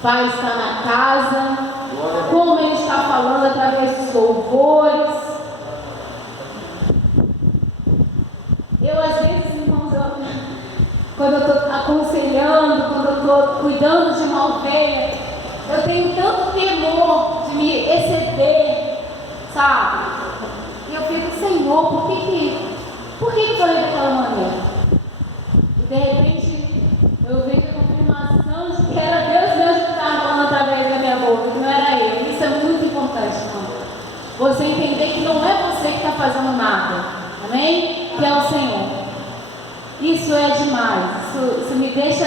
Pai está na casa, como Ele está falando através dos louvores. Eu, às vezes, irmãos, quando eu estou aconselhando, quando eu estou cuidando de uma ovelha, eu tenho tanto temor de me exceder, sabe? E eu fico, Senhor, por que eu falei daquela maneira? E de repente, eu vejo a confirmação de que era Deus mesmo que estava falando através da minha boca, que não era eu. Isso é muito importante, irmão. Você entender que não é você que está fazendo nada, amém? Que é o Senhor. Isso é demais. Isso me deixa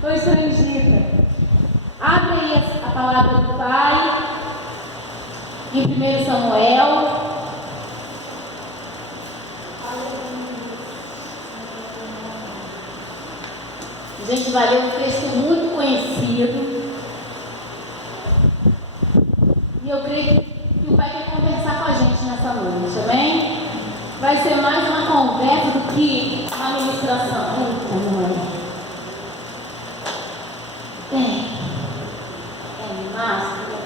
constrangida. Abre aí a palavra do Pai em 1 Samuel. A gente vai ler um texto muito conhecido. E eu creio que o Pai quer conversar com a gente nessa noite, amém? Vai ser mais uma conversa do que uma ministração. Máscara,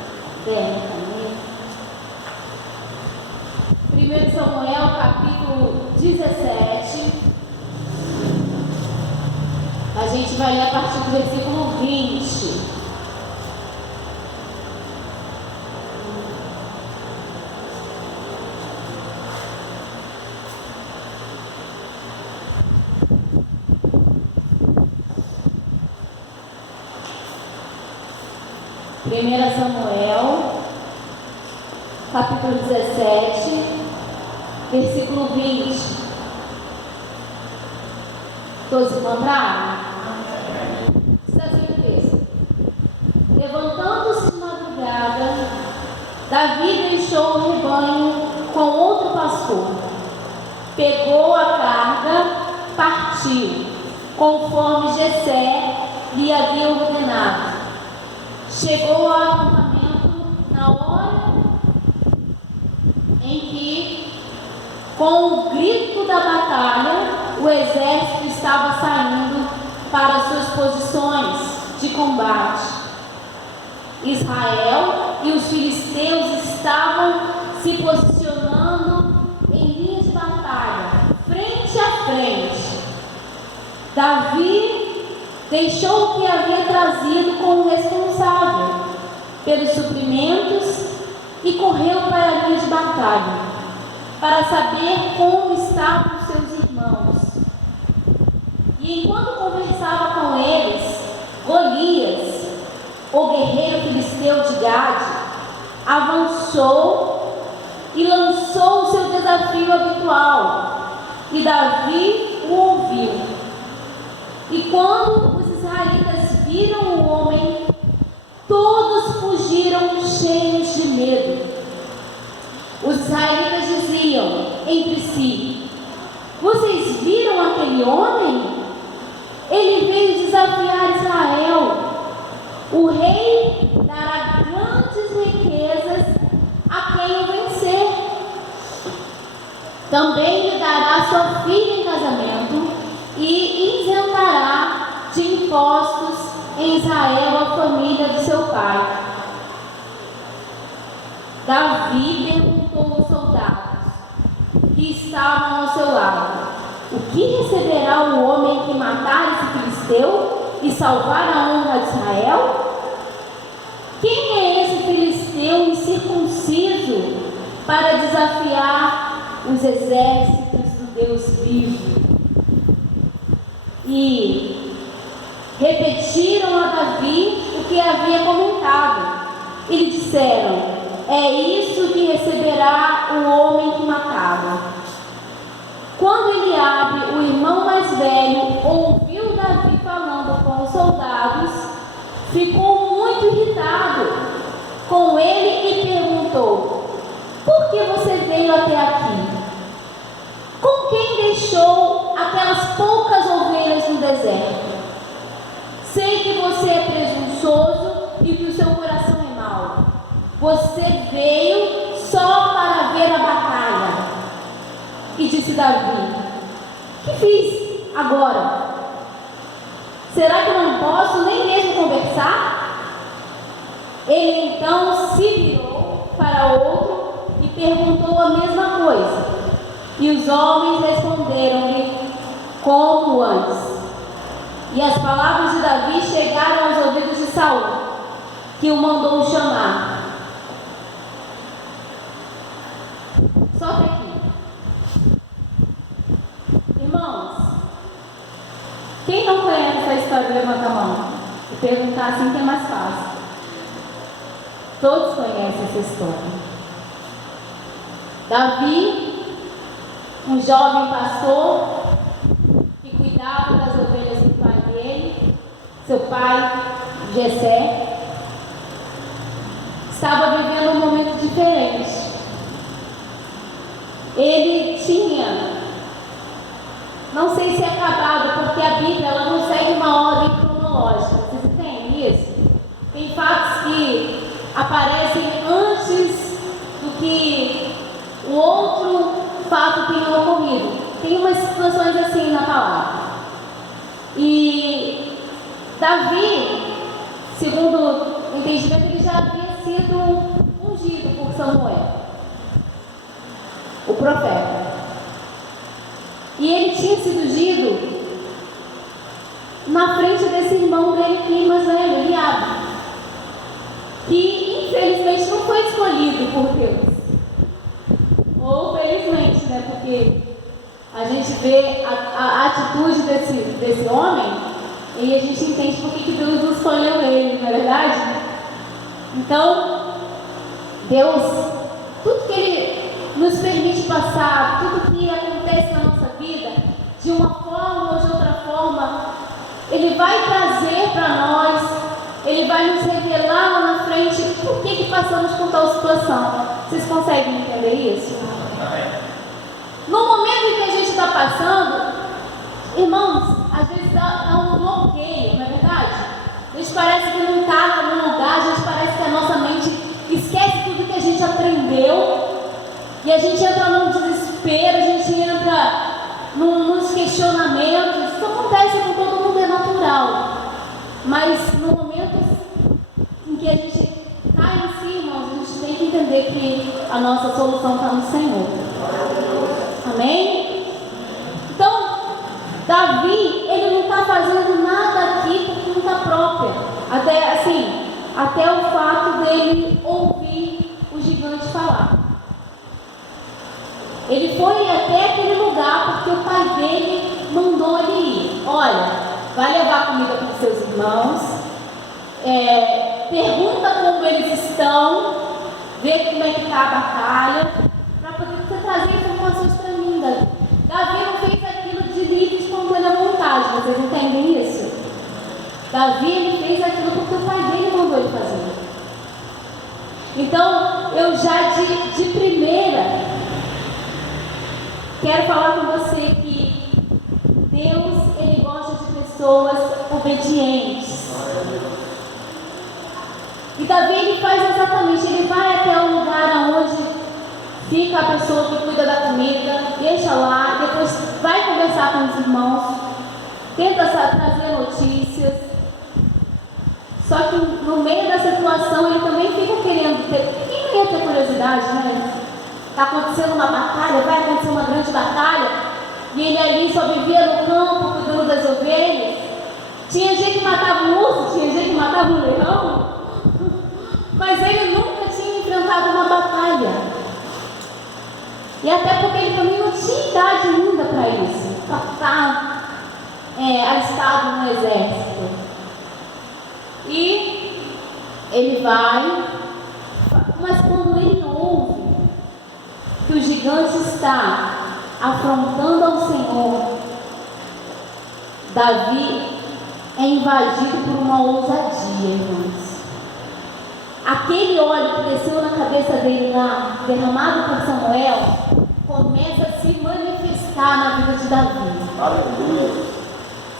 caneta. 1 Samuel, capítulo 17. A gente vai ler a partir do versículo 20. Primeira Samuel, capítulo 17, versículo 20. Todos encontraram? Está assim o texto. Levantando-se de madrugada, Davi deixou o rebanho com outro pastor. Pegou a carga, partiu, conforme Jessé lhe havia ordenado. Chegou ao acampamento na hora em que, com o grito da batalha, o exército estava saindo para suas posições de combate. Israel e os filisteus estavam se posicionando em linha de batalha, frente a frente. Davi deixou o que havia trazido com o responsável pelos suprimentos e correu para a linha de batalha, para saber como estavam seus irmãos. E enquanto conversava com eles, Golias, o guerreiro filisteu de Gade, avançou e lançou o seu desafio habitual, e Davi o ouviu. E quando os israelitas viram o homem, todos fugiram cheios de medo. Os israelitas diziam entre si: vocês viram aquele homem? Ele veio desafiar Israel. O rei dará grandes riquezas a quem o vencer. Também lhe dará sua filha em casamento e isentará de impostos em Israel a família de seu pai. Davi perguntou aos soldados que estavam ao seu lado: o que receberá o homem que matar esse filisteu e salvar a honra de Israel? Quem é esse filisteu incircunciso para desafiar os exércitos do Deus vivo? E repetiram a Davi o que havia comentado. E lhe disseram: é isso que receberá o homem que matava. Quando Eliabe, o irmão mais velho, ouviu Davi falando com os soldados, ficou muito irritado com ele e perguntou: por que você veio até aqui? Com quem deixou aquelas poucas ovelhas no deserto? Sei que você é presunçoso e que o seu coração é mau. Você veio só para ver a batalha. E disse Davi: que fiz agora? Será que eu não posso nem mesmo perguntou a mesma coisa. E os homens responderam-lhe como antes. E as palavras de Davi chegaram aos ouvidos de Saul, que o mandou chamar. Só até aqui. Irmãos, quem não conhece essa história, levanta a mão. E perguntar assim que é mais fácil. Todos conhecem essa história. Davi, um jovem pastor que cuidava das ovelhas do pai dele, seu pai, Jessé, estava vivendo um momento diferente. Ele tinha, não sei se é acabado, porque a Bíblia ela não segue uma ordem cronológica. Vocês entendem isso? Tem fatos que aparecem antes do que o outro fato tenha ocorrido. Tem umas situações assim na palavra. E Davi, segundo o entendimento, ele já havia sido ungido por Samuel, o profeta. E ele tinha sido ungido na frente desse irmão dele que mais velho, Eliabe, que infelizmente não foi escolhido por Deus. Ou felizmente, né? Porque a gente vê a atitude desse homem e a gente entende por que Deus não escolheu ele, não é verdade? Então, Deus, tudo que Ele nos permite passar, tudo que acontece na nossa vida, de uma forma ou de outra forma, Ele vai trazer para nós, Ele vai nos revelar lá na frente por que passamos por tal situação. Vocês conseguem entender isso? No momento em que a gente está passando, irmãos, às vezes dá um bloqueio, não é verdade? A gente parece que não está no lugar, a gente parece que a nossa mente esquece tudo que a gente aprendeu e a gente entra num desespero, a gente entra nos questionamentos. Isso acontece com todo mundo, é natural. Mas no momento em que a gente cai em si, irmãos, a gente tem que entender que a nossa solução está no Senhor. Amém? Então, Davi, ele não está fazendo nada aqui por conta própria. Até o fato dele ouvir o gigante falar. Ele foi até aquele lugar porque o pai dele mandou ele ir. Olha, vai levar comida para os seus irmãos, pergunta como eles estão, vê como é que está a batalha, para poder trazer informações para mim. Davi não fez aquilo de livre e espontânea vontade, vocês entendem isso? Davi, ele fez aquilo porque o pai dele mandou ele fazer. Então, eu já de primeira quero falar com você que Deus, Ele gosta de pessoas obedientes. E Davi, ele faz exatamente, ele vai até o lugar onde fica a pessoa que cuida da comida, deixa lá, depois vai conversar com os irmãos, tenta trazer notícias. Só que no meio da situação ele também fica querendo ter, quem não ia ter curiosidade, né? Está acontecendo uma batalha, vai acontecer uma grande batalha, e ele ali só vivia no campo, cuidando das ovelhas. Tinha gente que matava um urso, tinha gente que matava um leão, mas ele nunca tinha enfrentado uma batalha. E até porque ele também não tinha idade ainda para isso, para estar alistado no exército. E ele vai, mas quando ele ouve que o gigante está afrontando ao Senhor, Davi é invadido por uma ousadia, irmãos. Aquele óleo que desceu na cabeça dele lá, derramado por Samuel, começa a se manifestar na vida de Davi. Aleluia.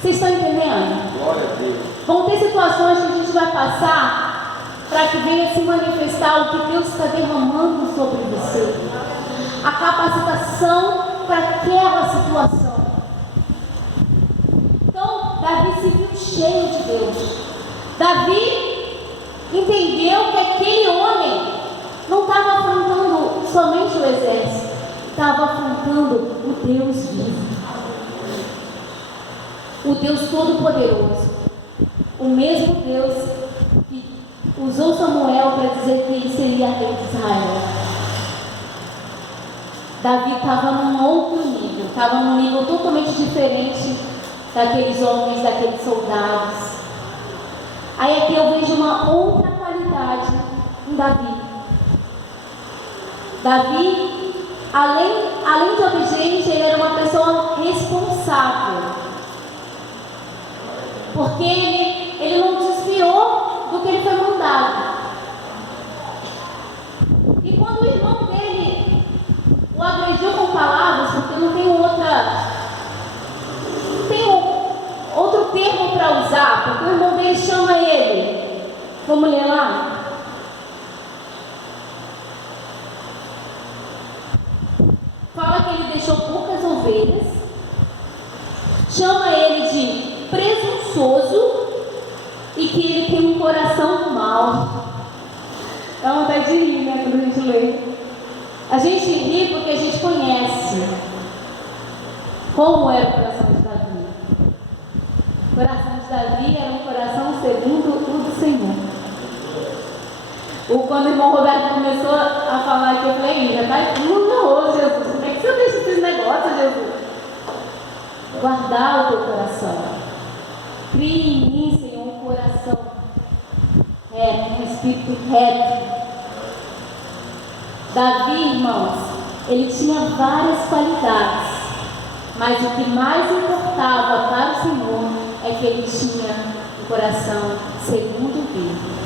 Vocês estão entendendo? Glória a Deus. Vão ter situações que a gente vai passar para que venha se manifestar o que Deus está derramando sobre você. A capacitação para aquela situação. Então, Davi se viu cheio de Deus. Davi entendeu que aquele homem não estava afrontando somente o exército, estava afrontando o Deus vivo, o Deus Todo-Poderoso, o mesmo Deus que usou Samuel para dizer que ele seria rei de Israel. Davi estava num outro nível, estava num nível totalmente diferente daqueles homens, daqueles soldados. Aí aqui eu vejo uma outra qualidade em Davi. Davi, além de obediente, ele era uma pessoa responsável. Porque ele não desviou do que ele foi mandado. E quando o irmão dele o agrediu com palavras, porque não tem outro termo para usar, porque o irmão dele chama ele. Vamos ler lá? Fala que ele deixou poucas ovelhas, chama ele de presunçoso e que ele tem um coração mau. Dá vontade de rir, né, quando a gente lê. A gente ri porque a gente conhece como era o coração de Davi. O coração de Davi era um coração segundo o do Senhor. Quando o irmão Roberto começou a falar aqui, eu falei, já está enganoso, Jesus. Como é que você deixa esses negócios, Jesus? Guardar o teu coração. Crie em mim, Senhor, um coração reto, um espírito reto. Davi, irmãos, ele tinha várias qualidades, mas o que mais importava para o Senhor é que ele tinha um coração segundo o vivo.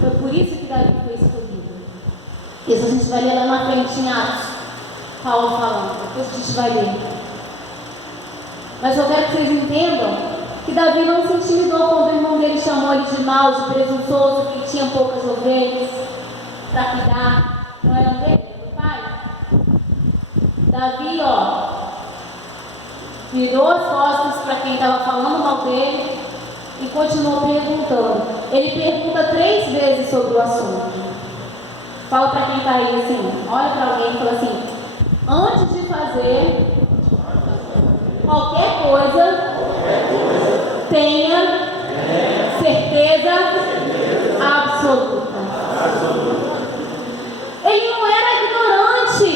Foi por isso que Davi foi escolhido. Isso a gente vai ler lá na frente em Atos, Paulo falando, depois a gente vai ler. Mas eu quero que vocês entendam que Davi não se intimidou quando o irmão dele chamou ele de mau, de presunçoso, que tinha poucas ovelhas para cuidar. Não eram dele, era do pai? Davi, virou as costas para quem estava falando mal dele e continuou perguntando. Ele pergunta 3 vezes sobre o assunto. Fala para quem está aí assim, olha para alguém e fala assim: antes de fazer qualquer coisa, tenha certeza absoluta. Ele não era ignorante.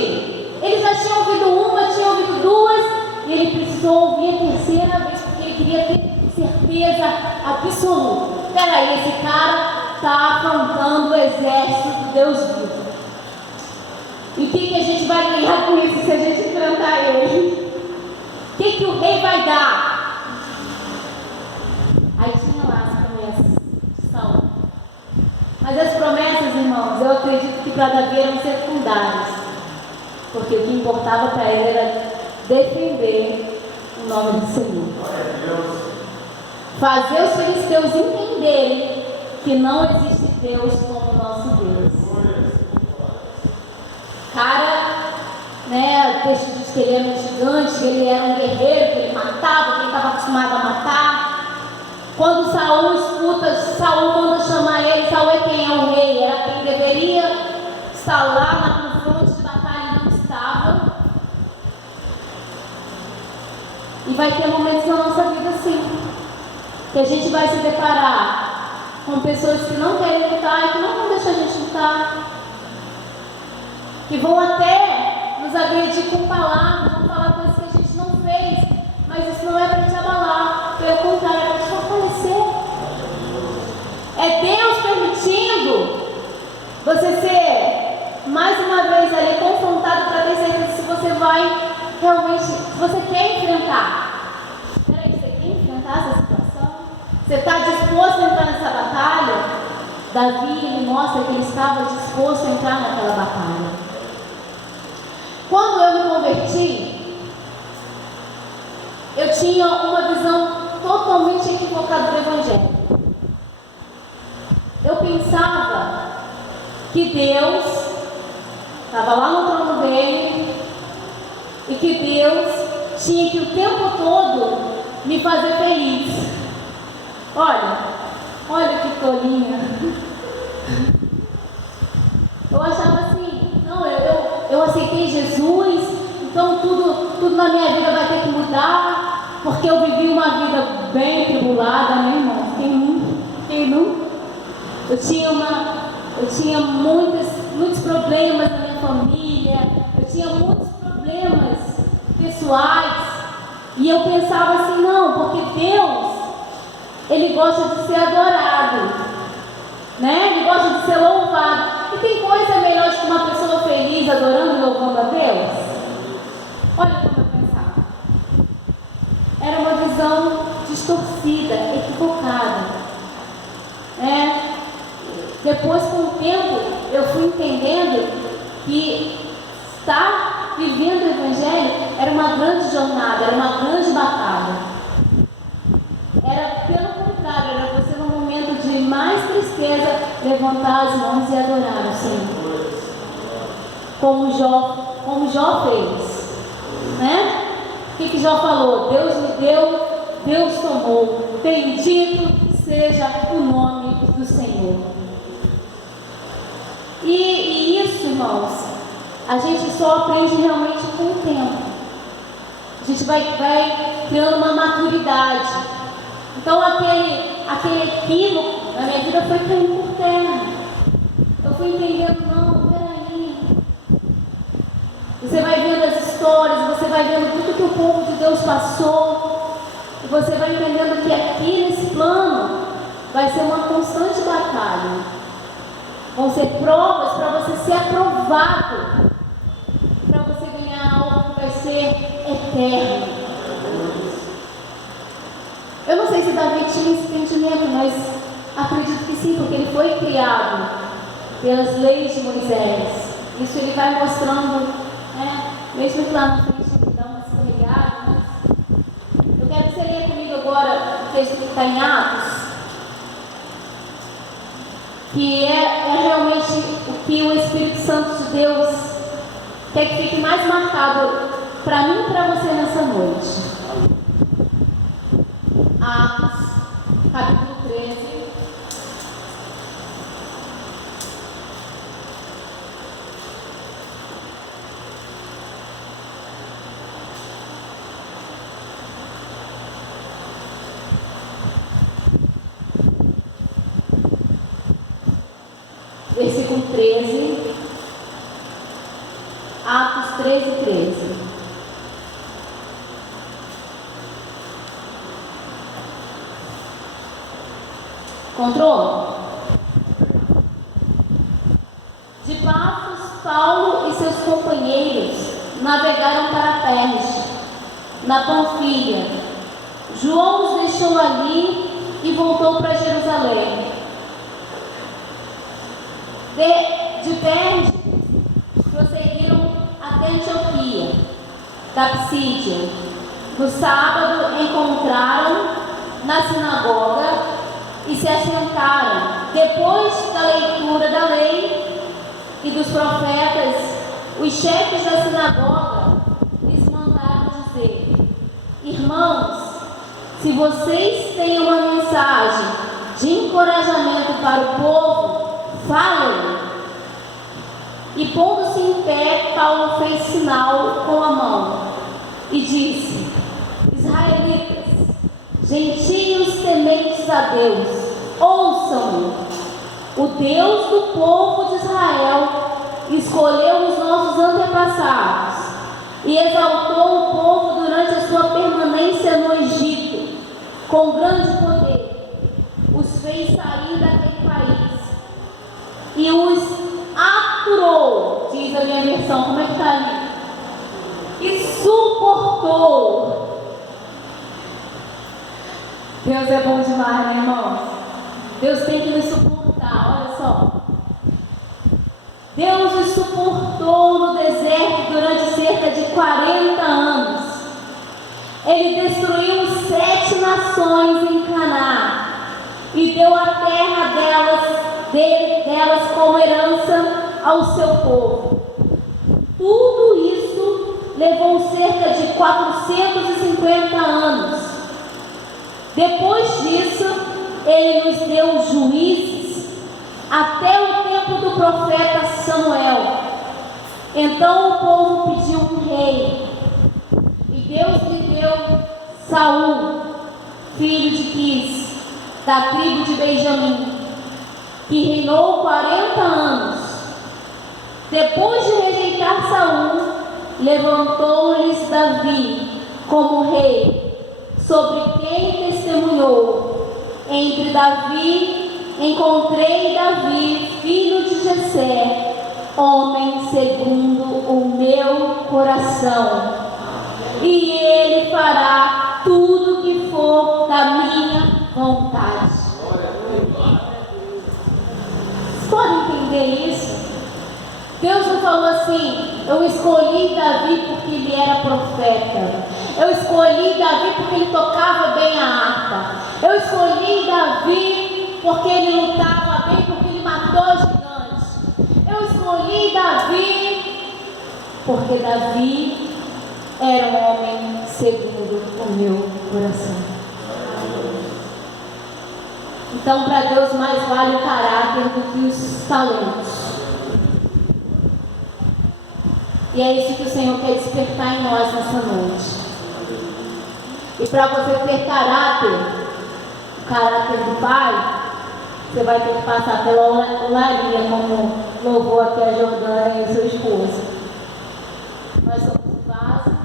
Ele já tinha ouvido uma, tinha ouvido 2, e ele precisou ouvir a 3ª vez, porque ele queria ter certeza absoluta. Peraí, esse cara está afrontando o exército de Deus vivo. E o que a gente vai ganhar com isso se a gente enfrentar ele? O que o rei vai dar? Aí tinha lá as promessas de Saul. Mas as promessas, irmãos, eu acredito que para Davi eram secundárias, porque o que importava para ele era defender o nome do Senhor, fazer os filisteus entenderem que não existe Deus como o nosso Deus. Cara, o texto diz que ele era um gigante, que ele era um guerreiro, que ele matava quem estava acostumado a matar. Quando Saul escuta, Saul manda chamar ele. Saul é quem é o rei, era quem deveria estar lá no fronte de batalha e não estava. E vai ter momentos na nossa vida assim, que a gente vai se deparar com pessoas que não querem lutar e que não vão deixar a gente lutar, que vão até nos agredir com palavras, vão falar coisas que a gente não fez, mas isso não é para te abalar, pelo contrário, é para te fortalecer. É Deus permitindo você ser mais uma vez ali confrontado para ter certeza se você vai realmente, se você quer enfrentar. Peraí, você quer enfrentar essa situação? Você está disposto a entrar nessa batalha? Davi, ele mostra que ele estava disposto a entrar naquela batalha. Quando eu me converti, eu tinha uma visão totalmente equivocada do Evangelho. Eu pensava que Deus estava lá no trono dele e que Deus tinha que o tempo todo me fazer feliz. Olha que tolinha. Eu achava assim, não, eu a minha vida vai ter que mudar, porque eu vivi uma vida bem tribulada, né, irmão? Quem não? Eu tinha muitos problemas na minha família, eu tinha muitos problemas pessoais, e eu pensava assim, não, porque Deus, Ele gosta de ser adorado, né? Ele gosta de ser louvado. E tem coisa melhor do que uma pessoa feliz adorando e louvando a Deus? Olha como eu pensava. Era uma visão distorcida, equivocada, né? Depois, com o tempo, eu fui entendendo que estar vivendo o Evangelho era uma grande jornada, era uma grande batalha. Era, pelo contrário, era você no momento de mais tristeza levantar as mãos e adorar o Senhor, como Jó fez, né? O que Jó falou? Deus me deu, Deus tomou, bendito seja o nome do Senhor. E isso, irmãos, a gente só aprende realmente com o tempo. A gente vai criando uma maturidade. Então aquele equívoco na minha vida foi caindo por terra. Eu fui entendendo, não, peraí. Você vai vendo as histórias, você vai vendo tudo que o povo de Deus passou, e você vai entendendo que aqui nesse plano vai ser uma constante batalha. Vão ser provas para você ser aprovado, para você ganhar algo que vai ser eterno. Eu não sei se Davi tinha esse entendimento, mas acredito que sim, porque ele foi criado pelas leis de Moisés. Isso ele vai mostrando, né? Mesmo que lá na frente ele dá uma escorregada, mas eu quero que você leia comigo agora o texto que está em Atos, que é realmente o que o Espírito Santo de Deus quer que fique mais marcado para mim e para você nessa noite. Atos, capítulo 13. Versículo 13, Atos 13. Encontrou? De Pafos, Paulo e seus companheiros navegaram para Perge, na Panfilha. João os deixou ali e voltou para Jerusalém. De Perge, prosseguiram até Antioquia, da Psídia. No sábado, encontraram na sinagoga e se assentaram. Depois da leitura da lei e dos profetas, os chefes da sinagoga lhes mandaram dizer: irmãos, se vocês têm uma mensagem de encorajamento para o povo, falem. E pondo-se em pé, Paulo fez sinal com a mão e disse: israelitas, gentios tementes a Deus, ouçam-me. O Deus do povo de Israel escolheu os nossos antepassados e exaltou o povo durante a sua permanência no Egito com grande poder. Os fez sair daquele país e os aturou, diz a minha versão. Como é que está ali? E suportou. Deus é bom demais, né, irmãos? Deus tem que nos suportar, olha só. Deus os suportou no deserto durante cerca de 40 anos. Ele destruiu 7 nações em Canaã e deu a terra delas como herança ao seu povo. Tudo isso levou cerca de 450 anos. Depois disso, ele nos deu juízes até o tempo do profeta Samuel. Então o povo pediu um rei, e Deus lhe deu Saul, filho de Quis, da tribo de Benjamim, que reinou 40 anos. Depois de rejeitar Saul, levantou-lhes Davi como rei, sobre quem testemunhou: entre Davi encontrei Davi, filho de Jessé, homem segundo o meu coração, e ele fará tudo que for da minha vontade. Vocês podem entender isso? Deus não falou assim: eu escolhi Davi porque ele era profeta, eu escolhi Davi porque ele tocava bem a harpa, eu escolhi Davi porque ele lutava bem, porque ele matou gigantes, eu escolhi Davi porque Davi era um homem segundo o meu coração. Então, para Deus mais vale o caráter do que os talentos. E é isso que o Senhor quer despertar em nós nessa noite. E para você ter caráter, o caráter do Pai, você vai ter que passar pela olaria, como louvou aqui a Jordana e o seu esposo. Nós somos o vaso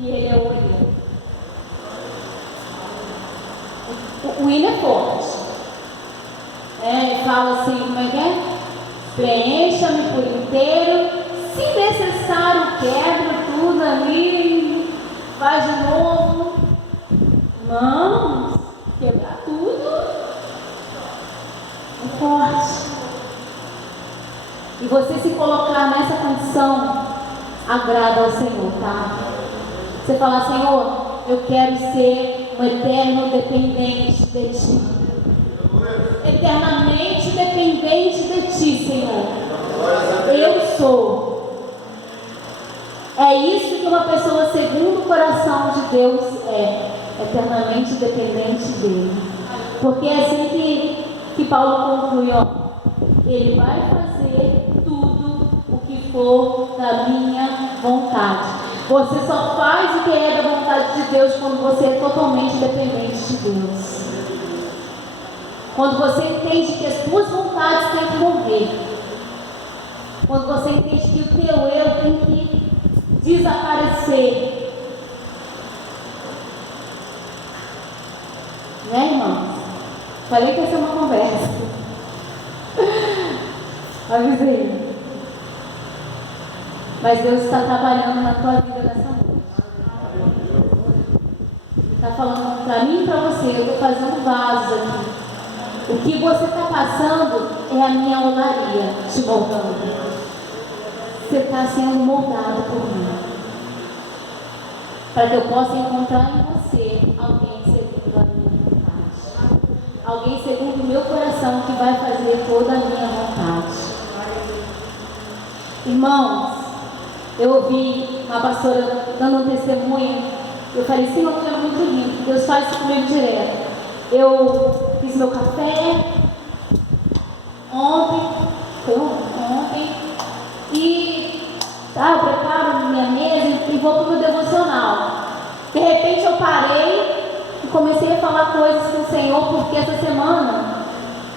e ele é o olheiro. O William é forte. Ele fala assim, como é que é? Preencha-me por inteiro. Se necessário, quebra tudo ali, faz de novo. Vamos quebrar tudo. É forte. E você se colocar nessa condição agrada ao Senhor, tá? Você fala: Senhor, eu quero ser um eterno dependente de Ti. Eternamente dependente de Ti, Senhor. Eu sou. É isso que uma pessoa segundo o coração de Deus é, eternamente dependente dele. Porque é assim que Paulo conclui, ó: ele vai fazer tudo o que for da minha vontade. Você só faz o que é da vontade de Deus quando você é totalmente dependente de Deus. Quando você entende que as suas vontades têm que morrer. Quando você entende que o teu eu tem que desaparecer. Né, irmãos? Falei que ia ser uma conversa. Avisei. Mas Deus está trabalhando na tua vida nessa noite. Ele está falando para mim e para você: eu estou fazendo vasos aqui. O que você está passando é a minha olaria te moldando. Você está sendo moldado por mim, para que eu possa encontrar em você alguém segundo a minha vontade, alguém segundo o meu coração, que vai fazer toda a minha vontade. Irmãos, eu ouvi uma pastora dando um testemunho. Eu falei: Senhor, tu é muito lindo, Deus faz isso comigo direto. Eu fiz meu café ontem, e eu preparo minha mesa e vou para o meu devocional. De repente eu parei e comecei a falar coisas com o Senhor, porque essa semana,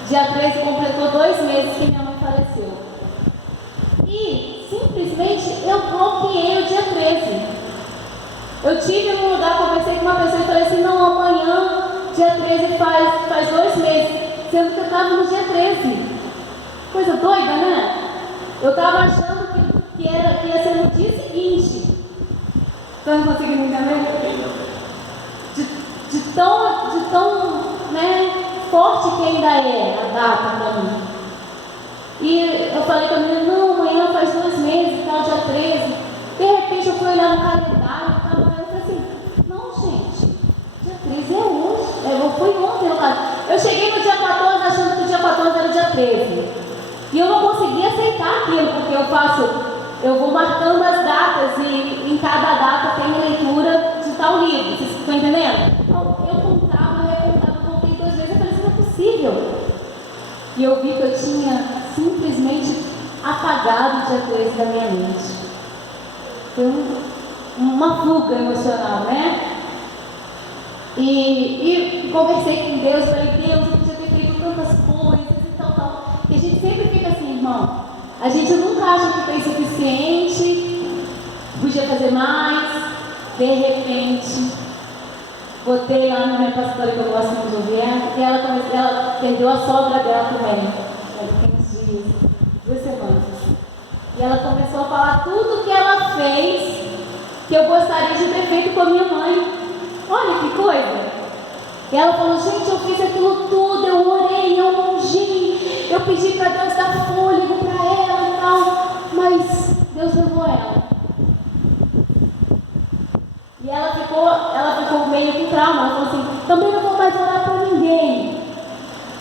dia 13, completou 2 meses que minha mãe faleceu. E simplesmente eu bloqueei o dia 13. Eu tive num lugar, conversei com uma pessoa e falei assim: não, amanhã, dia 13, faz 2 meses, sendo que eu estava no dia 13. Coisa doida, né? Eu estava achando que ia ser no dia seguinte. Você não conseguindo entender? De tão forte que ainda é a data para mim. E eu falei com a menina: não, amanhã faz 2 meses, tal, dia 13. De repente eu fui olhar no calendário, eu estava olhando e falei assim: não, gente, dia 13 é hoje. Eu fui ontem no calendário. Eu cheguei no dia 14 achando que o dia 14 era o dia 13. E eu não consegui aceitar aquilo, porque eu vou marcando as datas e em cada data tem leitura de tal livro. Vocês estão entendendo? Eu contava, voltei 2 vezes e falei: isso não é possível. E eu vi que eu tinha simplesmente apagado o dia 13 da minha mente. uma fuga emocional, né? E conversei com Deus, falei, Deus, eu podia ter feito tantas coisas e tal. E a gente sempre fica assim, irmão, a gente nunca acha que fez suficiente, podia fazer mais, de repente, botei lá na minha pastora que eu gosto de ouvir, e ela perdeu a sogra dela também, tem uns dias, 2 semanas. E ela começou a falar tudo que ela fez, que eu gostaria de ter feito com a minha mãe. Olha que coisa! E ela falou, gente, eu fiz aquilo tudo, eu orei, eu ungi, eu pedi para Deus dar fôlego para ela e tal, mas Deus levou ela. E ela ficou meio com trauma, ela falou assim, também não vou mais orar para ninguém,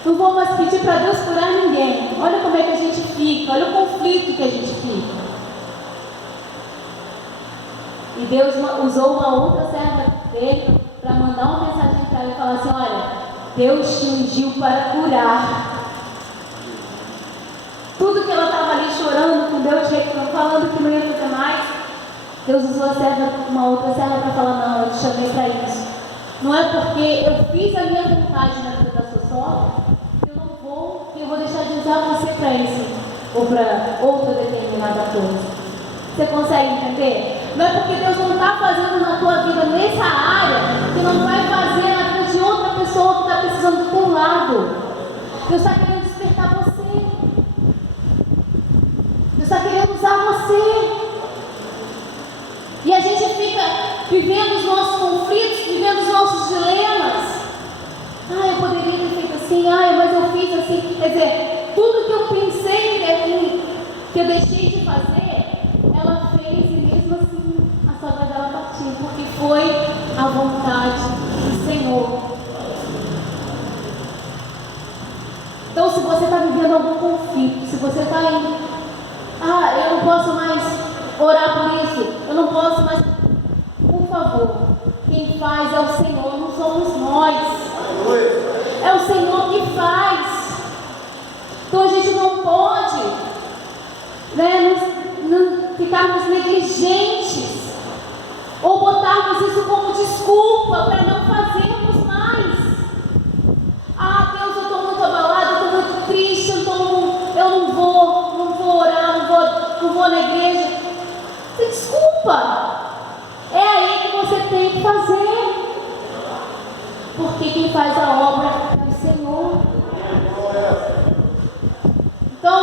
não vou mais pedir para Deus curar ninguém. Olha como é que a gente fica, olha o conflito que a gente fica. E Deus usou uma outra serva dele para mandar uma mensagem para ela e falar assim, olha, Deus te ungiu para curar. Tudo que ela estava ali chorando com Deus, falando que não ia fazer mais, Deus usou uma outra serva para falar, não, eu te chamei para isso. Não é porque eu fiz a minha vontade na vida da sua sogra, que eu vou deixar de usar você para isso, ou para outra determinada coisa. Você consegue entender? Não é porque Deus não está fazendo na tua vida nessa área, que não vai fazer na vida de outra pessoa que está precisando do teu lado. Deus está querendo despertar você. Deus está querendo usar você. E a gente fica vivendo os nossos conflitos, vivendo os nossos dilemas. Ah, eu poderia ter feito assim, mas eu fiz assim. Quer dizer, tudo que eu pensei que eu deixei de fazer, ela fez e mesmo assim a sogra dela partiu, porque foi a vontade do Senhor. Então, se você está vivendo algum conflito, se você está indo, eu não posso mais orar por isso, eu não posso mais, por favor, quem faz é o Senhor, não somos nós. É o Senhor que faz. Então a gente não pode, ficarmos negligentes ou botarmos isso como desculpa para não fazermos mais. Deus, eu estou muito abalado, eu estou muito triste, eu não vou orar, não vou na igreja. Tem desculpa. É aí que você tem que fazer, porque quem faz a obra é o Senhor. Então,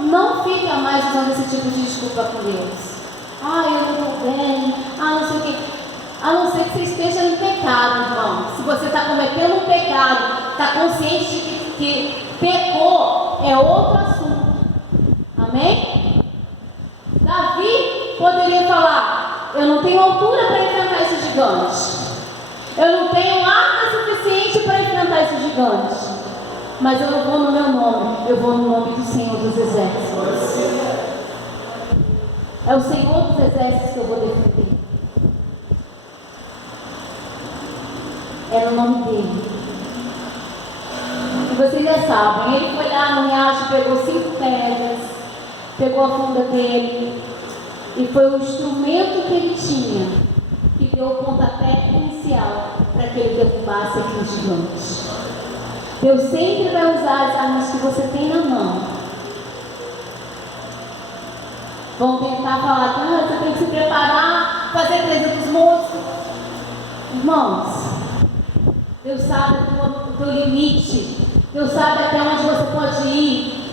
não fica mais usando esse tipo de desculpa com Deus. Eu não estou bem, não sei o quê. A não ser que você esteja em pecado, irmão. Se você está cometendo um pecado, está consciente de que pecou, é outro assunto. Amém? Davi poderia falar, eu não tenho altura para enfrentar esse gigante. Eu não tenho arma suficiente para enfrentar esse gigante. Mas eu não vou no meu nome, eu vou no nome do Senhor dos Exércitos. É o Senhor dos Exércitos que eu vou defender. É no nome dele. E vocês já sabem, ele foi lá no riacho, pegou 5 pedras, pegou a funda dele, e foi o instrumento que ele tinha que deu o pontapé inicial para que ele derrubasse aquele gigante. Deus sempre vai usar as armas que você tem na mão. Vão tentar falar, você tem que se preparar, fazer 300 moços. Irmãos, Deus sabe o teu limite. Deus sabe até onde você pode ir.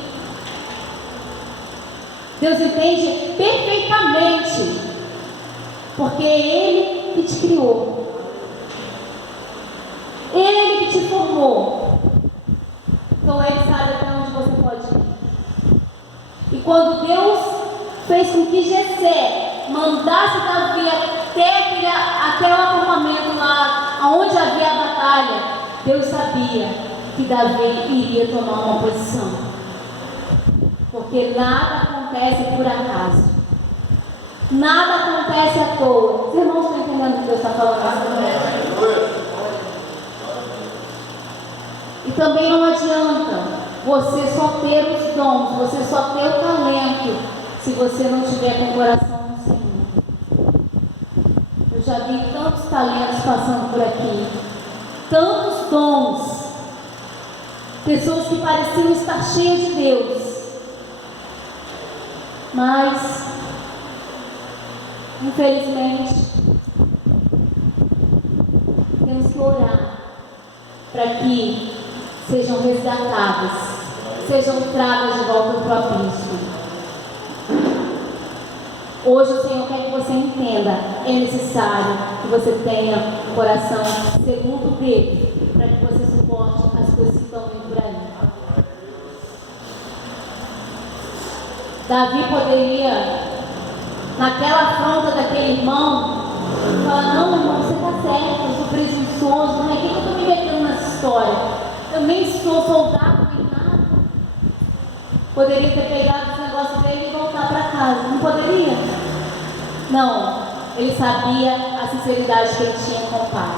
Deus entende perfeitamente, porque é Ele que te criou. Ele que te formou. Então Ele sabe até onde você pode ir. E quando Deus fez com que Jessé mandasse Davi até o acampamento lá, onde havia a batalha, Deus sabia que Davi iria tomar uma posição. Porque nada acontece por acaso. Nada acontece à toa. Os irmãos estão entendendo o que Deus está falando? E também não adianta você só ter os dons, você só ter o talento, se você não tiver com o coração no Senhor. já vi tantos talentos passando por aqui, tantos dons, pessoas que pareciam estar cheias de Deus, mas, infelizmente, temos que orar para que sejam resgatadas, sejam tragas de volta para o aprisco. Hoje o Senhor quer que você entenda, é necessário que você tenha um coração segundo dele, para que você suporte as coisas que estão vindo por aí. Davi poderia, naquela afronta daquele irmão, falar: não, irmão, você está certo, eu sou presunçoso, não é que eu estou me metendo nessa história, eu nem sou soldado nem nada. Poderia ter pegado esse negócio dele e voltar para casa, não poderia? Não, ele sabia a sinceridade que ele tinha com o Pai.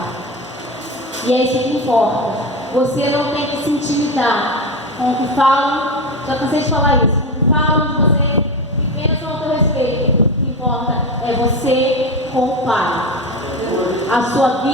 E é isso que importa. Você não tem que se intimidar com o que falam, já cansei de falar isso, com o que falam de você e pensam ao teu respeito. O que importa é você com o Pai. A sua vida